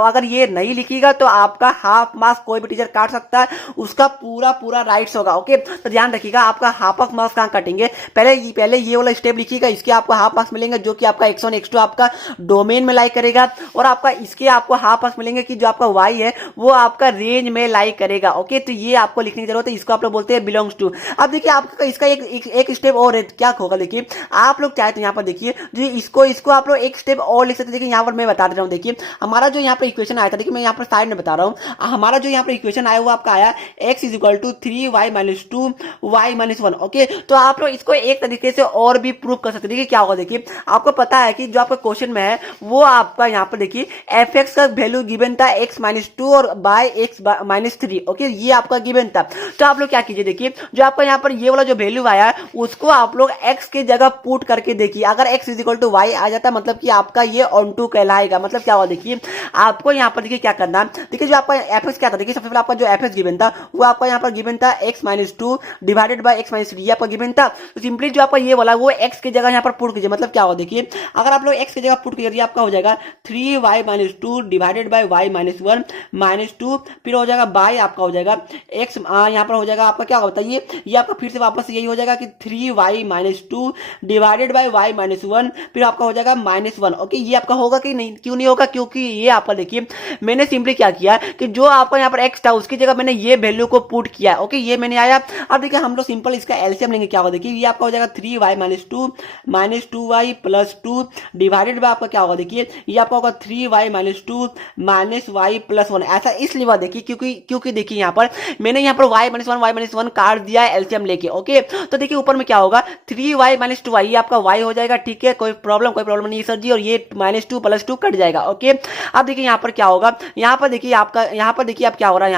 अगर ये नहीं लिखिएगा तो आपका हाफ मार्क्स कोई भी टीचर काट सकता है, उसका पूरा राइट्स होगा। ओके, तो ध्यान रखिएगा, आपका हाफ मार्क्स कहाँ काटेंगे, पहले ये वाला स्टेप लिखिएगा, इसके आपको हाफ मार्क्स मिलेंगे, जो कि आपका x1 x2 आपका डोमेन में लाई करेगा, और आपका इसके आपको हाफ मार्क्स मिलेंगे कि जो आपका y है वो आपका रेंज में लाई करेगा। ओके, तो ये आपको लिखने की जरूरत है, इसको आप लोग बोलते हैं बिलोंग्स टू। अब देखिए आपका इसका एक स्टेप और है, क्या होगा देखिए, आप लोग चाहे तो यहाँ पर देखिए जो इसको आप लोग एक स्टेप और लिख सकते हैं। देखिए यहाँ पर मैं बता दे रहा हूँ, देखिए हमारा जो यहाँ पर इक्वेशन आया था, देखिए मैं यहाँ पर साइड में बता रहा हूँ, हमारा जो यहाँ पर इक्वेशन आया वो आपका आया x = 3y - 2 y - 1। ओके, तो आप लोग इसको एक तरीके से और भी प्रूव कर सकते हैं। देखिए क्या होगा, देखिए आपको पता है कि जो आपका क्वेश्चन में है वो आपका यहाँ पर देखिए fx का वैल्यू गिवन था x - 2 और बाय x - 3। ओके, ये आपका गिवन था। तो आप लोग क्या कीजिए, देखिए जो आपका यहाँ पर ये वाला जो वैल्यू आया है उसको आप लोग x के जगह पुट करके देखिए, अगर x इजिकल टू वाई आ जाता है मतलब कि आपका ये ऑन टू कहलाएगा। मतलब क्या हुआ देखिए, आपको यहाँ पर देखिए क्या करना, देखिए जो आपका एफ क्या था, देखिए सबसे पहले आपका जो एफ गिवन था वो आपका यहाँ पर गिवन था x minus two divided by x minus three, ये आपका गिवन था। तो सिंपली जो आपका ये वाला वो x की जगह यहाँ पर पुट कीजिए। मतलब क्या हुआ देखिए, अगर आप लोग x की जगह पुट कीजिए आपका हो जाएगा 3y minus two divided by y minus one minus to, फिर हो जाएगा बाई आपका हो जाएगा x, यहाँ पर हो जाएगा आपका क्या होता है ये आपका फिर से वापस यही हो जाएगा कि 3y minus two divided by y minus one, फिर आपका हो जाएगा माइनस वन। ओके, ये आपका होगा कि नहीं, क्यों नहीं होगा, क्योंकि ये आपका देखिए मैंने सिंपली क्या किया कि जो आपका यहाँ पर x था उसकी जगह मैंने ये वैल्यू को पुट किया। ओके, ये मैंने आया। अब देखिए हम लोग सिंपल इसका एलसीएम लेंगे, क्या होगा देखिए ये आपका हो जाएगा 3y minus two y plus two divided by आपका क्या होगा देखिए ये आपका होगा 3y minus two minus y plus one. ऐसा इसलिए हुआ देखिए क्योंकि देखिए यहाँ पर मैंने यहाँ पर y माइनस वन काट दिया है एलसीएम लेके। ओके, तो देखिए ऊपर में क्या होगा 3y माइनस टू वाई, ये आपका y हो जाएगा। ठीक है, कोई प्रॉब्लम नहीं सर जी, और ये minus two plus two cut जाएगा। ओके, अब देखिए यहाँ पर क्या होगा, यहाँ पर देखिए आपका यहाँ पर देखिए आप क्या हो रहा है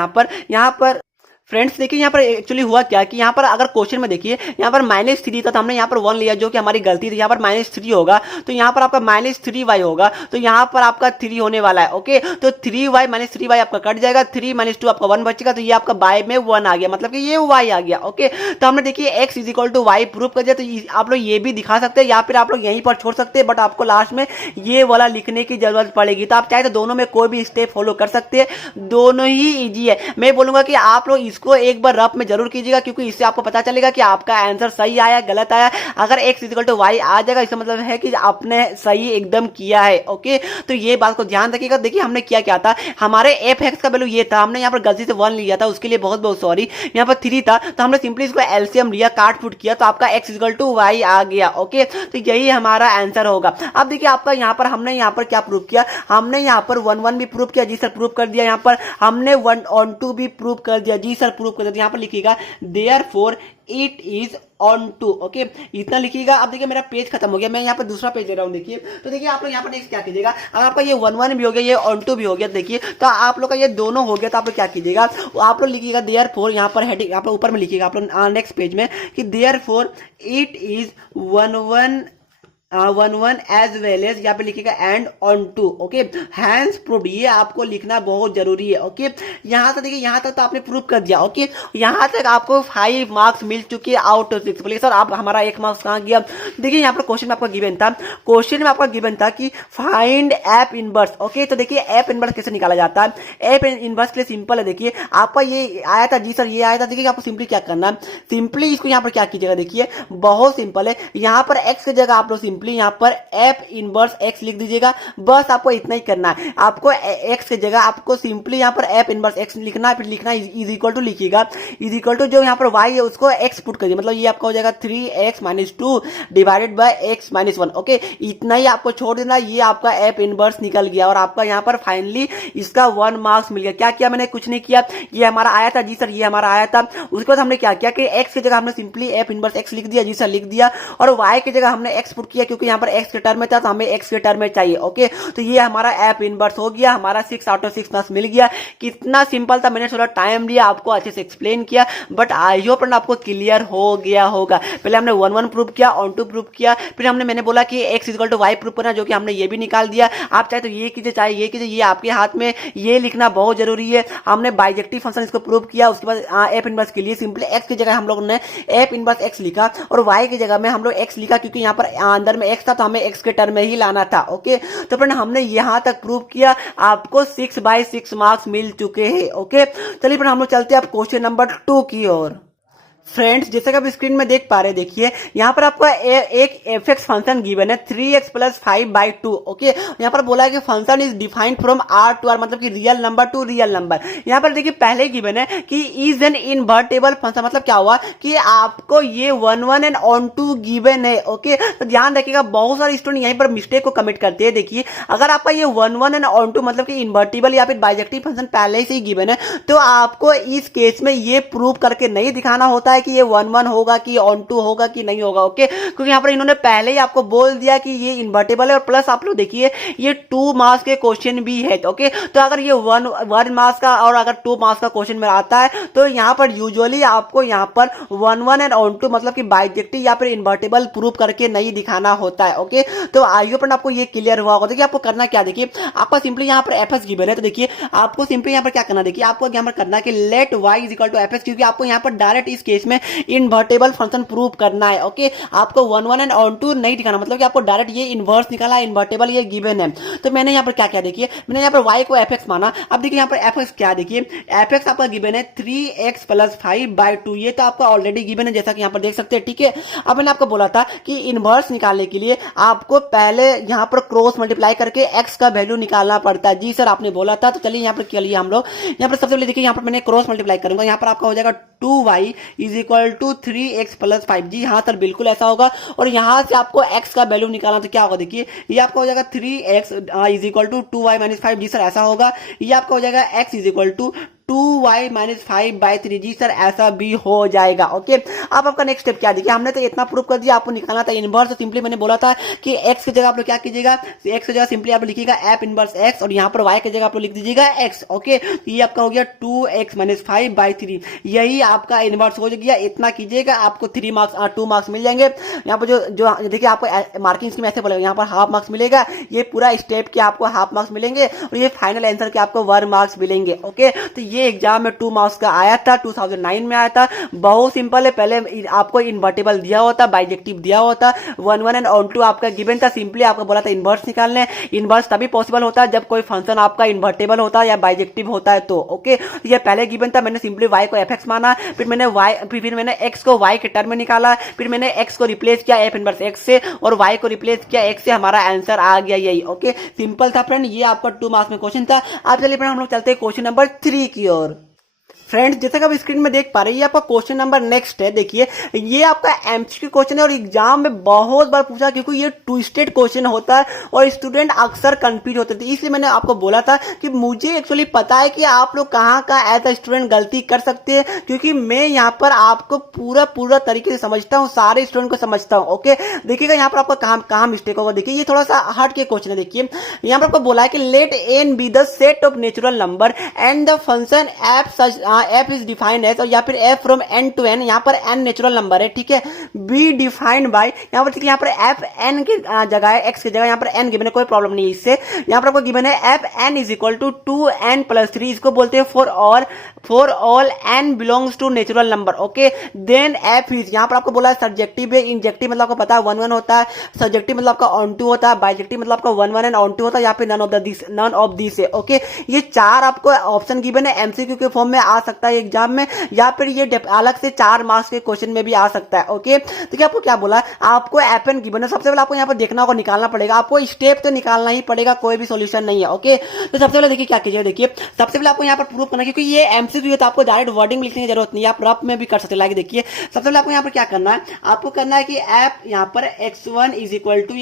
यहाँ पर फ्रेंड्स देखिए यहाँ पर एक्चुअली हुआ क्या कि यहाँ पर अगर क्वेश्चन में देखिए यहाँ पर माइनस थ्री था तो हमने यहाँ पर वन लिया जो कि हमारी गलती थी। यहाँ पर माइनस थ्री होगा तो यहाँ पर आपका माइनस थ्री वाई होगा, तो यहाँ पर आपका थ्री होने वाला है। ओके, तो 3y माइनस थ्री वाई आपका कट जाएगा, 3 माइनस टू आपका वन बचेगा, तो ये आपका बाय में वन आ गया, मतलब कि ये y आ गया। ओके, तो हमने देखिए x is equal to y prove कर दिया। तो आप लोग ये भी दिखा सकते हैं या फिर आप लोग यहीं पर छोड़ सकते हैं, बट आपको लास्ट में ये वाला लिखने की जरूरत पड़ेगी। तो आप चाहे तो दोनों में कोई भी स्टेप फॉलो कर सकते हैं, दोनों ही ईजी है। मैं बोलूंगा कि आप लोग इसको एक बार रफ में जरूर कीजिएगा, क्योंकि इससे आपको पता चलेगा कि आपका आंसर सही आया गलत आया। अगर x इक्वल टू वाई आ जाएगा इसका मतलब है कि आपने सही एकदम किया है। ओके, तो ये बात को ध्यान रखिएगा। देखिए हमने क्या था, हमारे एफ एक्स का वैल्यू ये था, हमने यहाँ पर गलती से वन लिया था, उसके लिए बहुत बहुत सॉरी। यहाँ पर थ्री था तो हमने सिंपली इसको एलसीएम लिया, काट फुट किया, तो आपका x इक्वल टू वाई आ गया। ओके, तो यही हमारा आंसर होगा। अब देखिए आपका यहाँ पर हमने यहाँ पर क्या प्रूव किया, हमने यहाँ पर वन वन भी प्रूव किया, जी सर प्रूव कर दिया। यहाँ पर हमने वन ऑन टू भी प्रूव कर दिया, जी सर प्रूव कर दिया। यहाँ पर लिखिएगा therefore it is onto. Okay, इतना लिखिएगा। अब देखिए मेरा पेज खत्म हो गया, मैं यहाँ पर दूसरा पेज दे रहा हूँ। देखिए तो देखिए आप लोग यहाँ पर नेक्स्ट क्या कीजिएगा, अगर आपका ये वन वन भी हो गया, ये ऑन टू भी हो गया, देखिए तो आप लोग का ये दोनों हो गया, तो आप लोग क्या कीजिएगा, आप लोग लिखिएगा देयरफॉर, यहाँ पर हेडिंग यहाँ पर ऊपर में लिखिएगा आप लोग नेक्स्ट पेज में कि therefore it is one one as well as, यहाँ पे लिखिएगा and onto. Okay, hence proved, ये आपको लिखना बहुत जरूरी है। ओके, यहाँ तक देखिए, यहाँ तक तो आपने प्रूव कर दिया। ओके, यहाँ तक आपको 5 मार्क्स मिल चुके हैं आउट ऑफ 6। बोलिए सर आप हमारा 1 मार्क्स कहाँ गया। देखिए यहाँ पर क्वेश्चन में आपका गिवन था कि फाइंड एफ इनवर्स। ओके, तो देखिए एफ इनवर्स कैसे निकाला जाता है। एफ इनवर्स के लिए सिंपल है, देखिए आपका ये आया था, जी सर ये आया था। देखिए आपको सिंपली क्या करना है, सिंपली इसको यहाँ पर क्या कीजिएगा, देखिए बहुत सिंपल है। यहाँ पर एक्स की जगह आप लोग सिंपली यहाँ पर एफ इनवर्स एक्स लिख दीजिएगा, बस आपको इतना ही करना है। आपको एक्स की जगह आपको सिंपली यहाँ पर एफ इनवर्स एक्स लिखना है, फिर लिखना इज इक्वल टू लिखिएगा, इज इक्वल टू जो यहाँ पर वाई है उसको एक्स पुट करिए, मतलब ये आपका हो जाएगा 3x minus two divided bye x minus one. Okay, इतना ही आपको छोड़ देना, ये आपका एफ इनवर्स निकल गया और आपका यहाँ पर फाइनली इसका 1 मार्क्स मिल गया। क्या किया मैंने, कुछ नहीं किया, ये हमारा आया था, जी सर ये हमारा आया था। उसके बाद हमने क्या किया कि x की जगह हमने सिंपली एफ इनवर्स x लिख दिया, जी सर लिख दिया, और y की जगह हमने x पुट किया, क्योंकि यहाँ पर x के टर्म में था तो हमें x के टर्म में चाहिए। ओके, तो ये हमारा एफ इनवर्स हो गया, हमारा 6 आउट ऑफ 6 मार्क्स मिल गया। कितना सिंपल था, मैंने थोड़ा टाइम लिया, आपको अच्छे से एक्सप्लेन किया, बट आई होप आपको क्लियर हो गया होगा। पहले हमने वन वन प्रूव किया, ऑन टू प्रूव किया, फिर मैंने बोला कि x equal to y prove करना, जो कि हमने ये भी निकाल दिया। आप चाहे तो ये कीजिए, चाहे ये कीजिए, ये आपके हाथ में, ये लिखना बहुत जरूरी है। हमने बाइजेक्टिव फंक्शन इसको प्रूव किया, उसके बाद एफ इनवर्स के लिए सिंपली x की जगह हम लोग ने एफ इनवर्स x लिखा और y की जगह में हम लोग x लिखा, क्योंकि यहाँ पर अंदर में x था तो हमें x के टर्म में ही लाना था। ओके, तो फ्रेंड हमने यहां तक प्रूव किया, आपको 6/6 मार्क्स मिल चुके हैं। ओके, चलिए फ्रेंड हम लोग चलते हैं आप क्वेश्चन नंबर 2 की ओर। फ्रेंड्स जैसे कि आप स्क्रीन में देख पा रहे हैं, देखिए यहाँ पर आपका एक एफ एक्स फंक्शन गिवन है 3x प्लस 5/2। ओके, यहाँ पर बोला है कि function is defined from R to R, मतलब कि real number to real number. यहाँ पर देखिए पहले गिवन है कि इज एन इनवर्टेबल फंक्शन, मतलब क्या हुआ कि आपको ये one one and onto given है। ओके, तो ध्यान रखिएगा, बहुत सारे स्टूडेंट यहीं पर मिस्टेक को कमिट करते हैं। देखिए अगर आपका ये one one and onto मतलब कि इन्वर्टेबल या फिर बाइजेक्टिव फंक्शन पहले से ही गिवन है, तो आपको इस केस में ये प्रूव करके नहीं दिखाना होता है कि ये 1 1 होगा कि ऑन टू होगा कि नहीं होगा। ओके, क्योंकि यहाँ पर इन्होंने पहले ही आपको बोल दिया कि ये इन्वर्टेबल है और प्लस आप लोग देखिए ये 2 मार्क्स के क्वेश्चन भी है। ओके, तो अगर ये 1 मार्क्स का और अगर 2 मार्क्स का क्वेश्चन में आता है तो यहाँ पर यूजुअली आपको यहाँ पर 1 1 एंड ऑन टू मतलब कि बाइजेक्टिव या फिर इन्वर्टेबल प्रूव करके नहीं दिखाना होता है। ओके, तो आई होप आपको ये क्लियर हुआ होगा। देखिए आपको करना क्या, देखिए आपको सिंपली यहाँ पर एफ एस गिवन है, तो देखिए आपको सिंपली यहाँ पर क्या करना, देखिए आपको यहाँ पर करना है कि let y is equal to f x, क्योंकि आपको यहाँ पर डायरेक्ट इस केस में इन्वर्टेबल फंक्शन प्रूव करना है। ओके, आपको 1 1 एंड ऑन टू नहीं दिखाना, मतलब कि आपको डायरेक्ट ये इनवर्स निकाला, इन्वर्टेबल ये गिवन है। तो मैंने यहाँ पर क्या किया, देखिए मैंने यहाँ पर y को एफ एक्स माना। अब देखिए यहाँ पर एफ एक्स क्या, देखिए एफ एक्स आपका गिवन है 3x + 5/2, ये तो आपका ऑलरेडी गिवन है जैसा कि यहाँ पर देख सकते हैं। ठीक है, अब मैंने आपको बोला था कि इनवर्स निकालने के लिए आपको पहले यहाँ पर क्रॉस मल्टीप्लाई करके x का वैल्यू निकालना पड़ता है। जी सर आपने बोला था, तो चलिए यहाँ पर क्या लिया हम लोग, यहाँ पर सबसे पहले देखिए यहाँ पर मैंने क्रॉस मल्टीप्लाई करूंगा, यहाँ पर आपका हो जाएगा 2y is equal to 3x + 5। जी हाँ सर बिल्कुल ऐसा होगा, और यहाँ से आपको x का वैल्यू निकालना, तो क्या होगा देखिए ये आपका हो जाएगा 3x is equal to 2y - 5। जी सर ऐसा होगा, ये आपका हो जाएगा x is equal to 2y - 5/3। जी सर ऐसा भी हो जाएगा। ओके, अब आपका नेक्स्ट स्टेप क्या, देखिए हमने तो इतना प्रूफ कर दिया, आपको निकालना था इनवर्स। तो सिंपली मैंने बोला था कि x की जगह आप लोग क्या कीजिएगा, x की जगह सिंपली आप लिखिएगा f इनवर्स x, और यहाँ पर y की जगह आप लोग लिख दीजिएगा x। ओके, तो ये आपका हो गया 2x - 5/3, यही आपका इनवर्स हो गया। इतना कीजिएगा, आपको 2 मार्क्स मिल जाएंगे। यहाँ पर जो देखिए आपको मार्किंग स्कीम ऐसे बोलेगा, यहाँ पर हाफ मार्क्स मिलेगा, ये पूरा स्टेप के आपको हाफ मार्क्स मिलेंगे, और ये फाइनल आंसर के आपको 1 मार्क्स मिलेंगे। ओके, तो ये एग्जाम में 2 मार्क्स का आया था, 2009 में आया था। बहुत सिंपल है, पहले आपको इन्वर्टेबल दिया होता, बाइजेक्टिव दिया होता, 1 1 एंड ऑन टू आपका गिवन था, सिंपली आपको बोला था इनवर्स निकालने। इनवर्स तभी पॉसिबल होता है जब कोई फंक्शन आपका इन्वर्टेबल होता है या बाइजेक्टिव होता है तो। ओके, ये पहले गिवन था, मैंने सिंपली y को एफ एक्स माना, फिर मैंने x को y के टर्म में निकाला, फिर मैंने x को रिप्लेस किया f इनवर्स x से, और y को रिप्लेस किया x से, हमारा आंसर आ गया यही। ओके, सिंपल था फ्रेंड, ये आपका 2 मार्क्स में क्वेश्चन था। अब चलिए फ्रेंड हम लोग चलते हैं क्वेश्चन नंबर 3 की ओर। फ्रेंड्स जैसा कि आप स्क्रीन में देख पा रहे हैं, ये आपका क्वेश्चन नंबर नेक्स्ट है। देखिए ये आपका एमसीक्यू क्वेश्चन है और एग्जाम में बहुत बार पूछा, क्योंकि ये ट्विस्टेड क्वेश्चन होता है और स्टूडेंट अक्सर कंफ्यूज होते थे। इसलिए मैंने आपको बोला था कि मुझे एक्चुअली पता है कि आप लोग कहाँ कहाँ एज अ स्टूडेंट गलती कर सकते हैं, क्योंकि मैं यहाँ पर आपको पूरा तरीके से समझता हूँ, सारे स्टूडेंट को समझता हूँ। ओके, देखिएगा यहाँ पर आपका कहाँ मिस्टेक होगा। देखिए ये थोड़ा सा हट के क्वेश्चन है। देखिए यहाँ पर आपको बोला है कि let n be the set of natural number and the function f is defined as, और या फिर f from n to n, यहाँ पर n नेचुरल नंबर है। ठीक है, बी डिफाइंड बाय, यहाँ पर देखिए यहाँ पर f n की जगह है, x की जगह यहाँ पर n गिवन है, कोई प्रॉब्लम नहीं है इससे। यहाँ पर आपको गिवन है f n is equal to 2n + 3, इसको बोलते हैं for all n belongs to natural number. Okay, then f is, यहाँ पर आपको बोला है सब्जेक्टिव है, इंजेक्टिव मतलब आपको पता है 1 1 होता है, सब्जेक्टिव मतलब आपका ऑन टू होता है, बाइजेक्टिव मतलब आपका 1 1 एंड ऑन टू होता है, यहाँ पे नन ऑफ दिस है। ओके, ये 4 आपको ऑप्शन गिवन है, एमसीक्यू के फॉर्म में आ सकता है एग्जाम में, या फिर ये अलग से 4 मार्क्स के क्वेश्चन में भी आ सकता है। ओके, तो क्या आपको क्या बोला, आपको एफ एन गिवन है, सबसे पहले आपको यहाँ पर देखना होगा, निकालना पड़ेगा, आपको स्टेप तो निकालना ही पड़ेगा, कोई भी सॉल्यूशन नहीं है। ओके, तो सबसे पहले देखिए क्या कीजिए, देखिए सबसे पहले आपको यहाँ पर प्रूफ करना है, क्योंकि ये एमसीक्यू है तो आपको डायरेक्ट वर्डिंग लिखने की जरूरत नहीं है, आप रफ में भी कर सकते हैं। देखिए सबसे पहले आपको यहाँ पर क्या करना है, आपको करना है कि एफ यहाँ पर x1 is equal to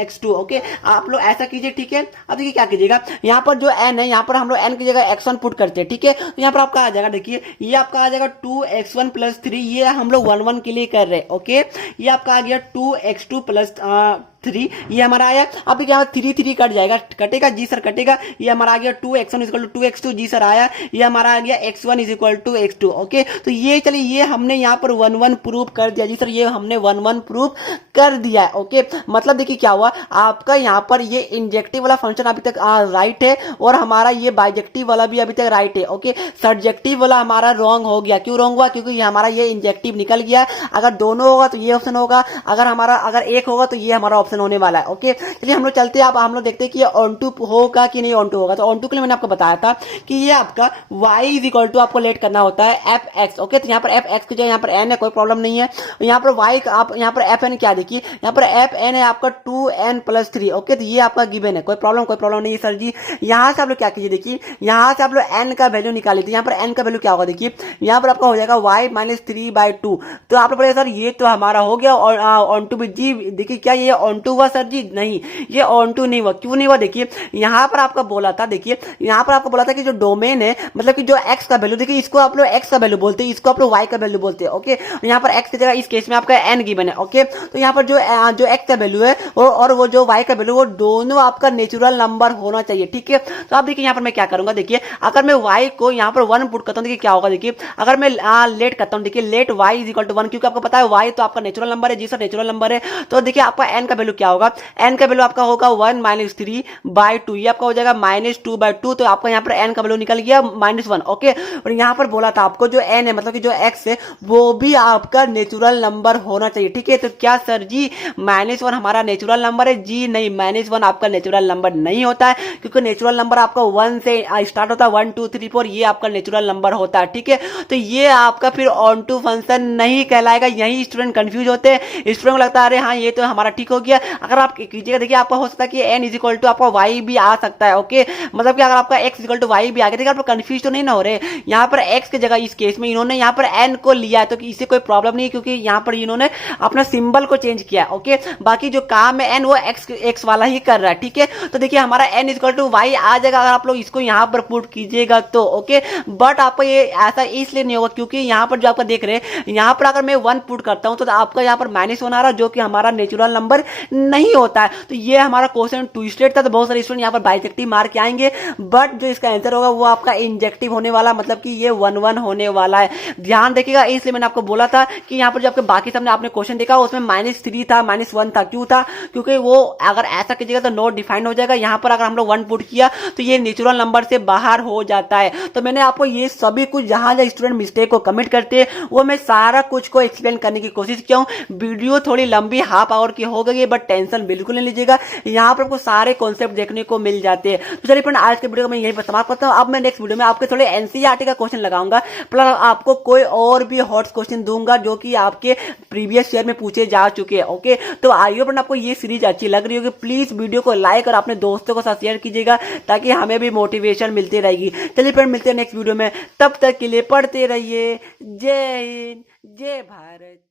x2। Okay, आप लोग ऐसा कीजिए। ठीक है, अब देखिए क्या कीजिएगा, यहाँ पर जो n है, यहाँ पर हम लोग n की जगह x1 पुट करते हैं। ठीक है, तो यहाँ पर आपका आ जाएगा, देखिए ये आपका आ जाएगा 2x1 + 3, ये हम लोग 1 1 के लिए कर रहे हैं। ओके, ये आपका आ गया 2x2 + 3, ये हमारा आया। अब यहाँ 3 3 कट जाएगा, कटेगा जी सर कटेगा, ये हमारा आ गया 2x1 equal to 2x2, ji sir आया, ये हमारा आ गया x1 is equal to x2। Okay, तो ये चलिए ये हमने यहाँ पर 1 1 प्रूफ कर दिया। जी सर ये हमने 1 1 प्रूफ कर दिया है। ओके, मतलब देखिए क्या हुआ, आपका यहाँ पर ये इंजेक्टिव वाला फंक्शन अभी तक राइट है, और हमारा ये बाइजेक्टिव वाला भी अभी तक राइट है। ओके, सब्जेक्टिव वाला हमारा रॉन्ग हो गया। क्यों रॉन्ग हुआ, क्योंकि ये हमारा ये इंजेक्टिव निकल गया। अगर दोनों होगा तो ये ऑप्शन होगा, अगर एक होगा तो ये हमारा ऑप्शन होने वाला है। ओके, चलिए हम लोग चलते हैं, अब हम लोग देखते हैं कि ये ऑन टू होगा कि नहीं ऑन टू होगा। तो ऑन टू के लिए मैंने आपको बताया था कि ये आपका y इज इक्वल टू आपको लेट करना होता है एफ एक्स। ओके, तो यहाँ पर एफ एक्स की जगह यहाँ पर n है, कोई प्रॉब्लम नहीं है। यहाँ पर y आप यहाँ पर एफ एन क्या देखिए, यहाँ पर एफ एन है आपका 2n + 3। ओके, तो ये आपका गिवन है, कोई प्रॉब्लम नहीं है सर जी। यहाँ से आप लोग क्या कीजिए, देखिए यहाँ से आप लोग n का वैल्यू निकालिए, तो यहाँ पर n का वैल्यू क्या होगा, देखिए यहाँ पर आपका हो जाएगा y - 3/2। तो आप लोग बोले सर ये तो हमारा हो गया, और ऑन टू भी जी देखिए क्या ये ऑन ऑन टू हुआ सर जी? नहीं, ये ऑन टू नहीं हुआ। क्यों नहीं हुआ? देखिए यहाँ पर आपका बोला था, देखिए यहाँ पर आपको बोला था कि जो डोमेन है मतलब कि जो एक्स का वैल्यू, देखिए इसको आप लोग एक्स का वैल्यू बोलते हैं, इसको आप लोग वाई का वैल्यू बोलते हैं। ओके, यहाँ पर एक्स की जगह इस केस में आपका एन गिवन है। ओके, तो यहाँ पर जो एक्स का वैल्यू है और वो जो वाई का वैल्यू, वो दोनों आपका नेचुरल नंबर होना चाहिए। ठीक है, तो आप देखिए यहाँ पर मैं क्या करूंगा, देखिए अगर मैं वाई को यहाँ पर 1 पुट करता हूँ, देखिए क्या होगा, देखिए अगर मैं लेट करता हूँ, देखिए let y is equal to 1, क्योंकि आपको पता है वाई तो आपका नेचुरल नंबर है। जी सर नेचुरल नंबर है, तो देखिए आपका एन का वैल्यू क्या होगा, एन का वैल्यू आपका होगा 1 - 3/2, ये आपका हो जाएगा -2/2, तो आपका यहाँ पर एन का वैल्यू निकल गया -1। ओके, और यहाँ पर बोला था आपको जो एन है मतलब कि जो एक्स है वो भी आपका नेचुरल नंबर होना चाहिए। ठीक है, तो क्या सर जी -1 हमारा नेचुरल नंबर है? जी नहीं, -1 आपका नेचुरल नंबर नहीं होता है, क्योंकि नेचुरल नंबर आपका 1 से स्टार्ट होता है, 1 2 3 4, ये आपका नेचुरल नंबर होता है। ठीक है, तो ये आपका फिर ऑन टू फंक्शन नहीं कहलाएगा। यही स्टूडेंट कंफ्यूज होते हैं, स्टूडेंट को लगता है अरे हाँ ये तो हमारा ठीक हो गया। अगर आप कीजिएगा, देखिए आपका हो सकता है कि n इज इक्वल टू आपका y भी आ सकता है। ओके, मतलब कि अगर आपका x इक्वल टू y भी आ गया, देखिए आप कंफ्यूज तो नहीं ना हो रहे, यहाँ पर x की जगह इस केस में इन्होंने यहाँ पर n को लिया है, तो इससे कोई प्रॉब्लम नहीं, क्योंकि यहाँ पर इन्होंने अपना सिंबल को चेंज किया। ओके, बाकी जो काम है n वो x वाला ही कर रहा है। ठीक है, तो देखिए हमारा n इक्वल टू y आ जाएगा अगर आप लोग इसको यहाँ पर पुट कीजिएगा तो। ओके, बट आपको ये ऐसा इसलिए नहीं होगा क्योंकि यहाँ पर जो आपका देख रहे हैं, यहाँ पर अगर मैं 1 पुट करता हूँ तो आपका यहाँ पर -1 आ रहा है, जो कि हमारा नेचुरल नंबर नहीं होता है। तो ये हमारा क्वेश्चन ट्विस्टेड था, तो बहुत सारे स्टूडेंट यहाँ पर बाइजेक्टिव मार के आएंगे, बट जो इसका आंसर होगा वो आपका इंजेक्टिव होने वाला, मतलब कि ये 1-1 होने वाला है। ध्यान देखिएगा, इसलिए मैंने आपको बोला था कि यहाँ पर जो आपके बाकी सामने आपने क्वेश्चन देखा उसमें -3 था, -1 था। क्यों था? क्योंकि वो अगर ऐसा कीजिएगा तो नोट डिफाइंड हो जाएगा। यहाँ पर अगर हम लोग 1 पुट किया तो ये नेचुरल नंबर से बाहर हो जाता है। तो मैंने आपको ये सभी कुछ जहां जहां स्टूडेंट मिस्टेक को कमिट करते हैं वो मैं सारा कुछ को एक्सप्लेन करने की कोशिश किया हूँ। वीडियो थोड़ी लंबी हाफ आवर की हो गई है, बट टेंशन बिल्कुल नहीं लीजिएगा, यहाँ पर आपको सारे कॉन्सेप्ट देखने को मिल जाते हैं। तो चलिए फ्रेंड, आज के वीडियो को मैं यहीं पर समाप्त करता हूँ। अब मैं नेक्स्ट वीडियो में आपके थोड़े एनसीईआरटी का क्वेश्चन लगाऊंगा, प्लस आपको कोई और भी हॉट क्वेश्चन दूंगा जो कि आपके प्रीवियस ईयर में पूछे जा चुके हैं। ओके, तो आइए फ्रेंड, आपको ये सीरीज अच्छी लग रही होगी, प्लीज वीडियो को लाइक और अपने दोस्तों के साथ शेयर कीजिएगा ताकि हमें भी मोटिवेशन मिलती रहेगी। चलिए फ्रेंड, मिलते हैं नेक्स्ट वीडियो में, तब तक के लिए पढ़ते रहिए। जय हिंद, जय भारत।